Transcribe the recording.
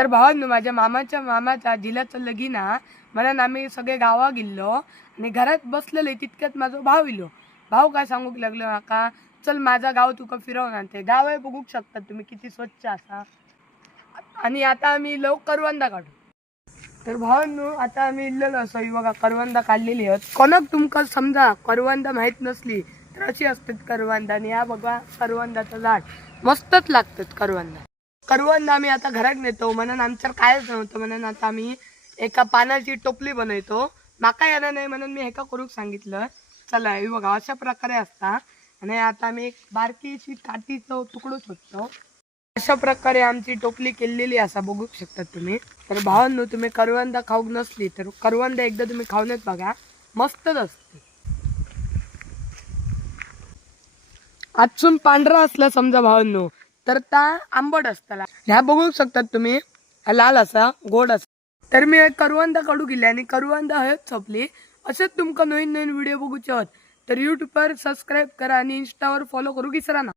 तर भावांनो, माझ्या मामाच्या जिल्ह्याचं लगीन हा म्हणून आम्ही सगळे गावा गेल्लो आणि घरात बसलेले तितक्यात माझा भाव इलो. भाऊ काय सांगूक लागलो माका, चल माझा गाव तुका फिरवून आणते. गाव आहे बघू शकता तुम्ही किती स्वच्छ असा. आणि आता आम्ही लोक करवंदा काढू. तर भावांनो, आता आम्ही इल्लेलो असो ही बघा करवंदा काढलेली आहेत. कोणाक तुमका समजा करवंदा माहित नसली तर अशी असतात करवंदा. आणि या बघा करवंदाचं झाड मस्तच लागतात करवंदा. करवंदा आम्ही आता घरात नेतो म्हणून आमच्यावर कायच नव्हतं म्हणून आता आम्ही एका पानाची टोपली बनवतो. माका येणार नाही म्हणून मी एका करूक सांगितलं. चला हे बघा अशा प्रकारे असता. आणि आता आम्ही एक बारकीशी काठीचं तुकडो शोधतो. अशा प्रकारे आमची टोपली केलेली असा बघू शकता तुम्ही. तर भावांनो, तुम्ही करवंदा खाऊक नसली तर करवंदा एकदा तुम्ही खाऊनच बघा, मस्तच असते. आतसून पांढरा असला समजा भावांनो तर ता आंबट असताला. ह्या बघू शकतात तुम्ही, लाल असा गोड असा. तर मी एक करवंदा काढू गेले आणि करवंदा हयच छपली. असेच तुमका नवीन नवीन व्हिडिओ बघूचे आहेत तर यूट्यूबवर सबस्क्राईब करा आणि इंस्टावर फॉलो करू विसरा ना.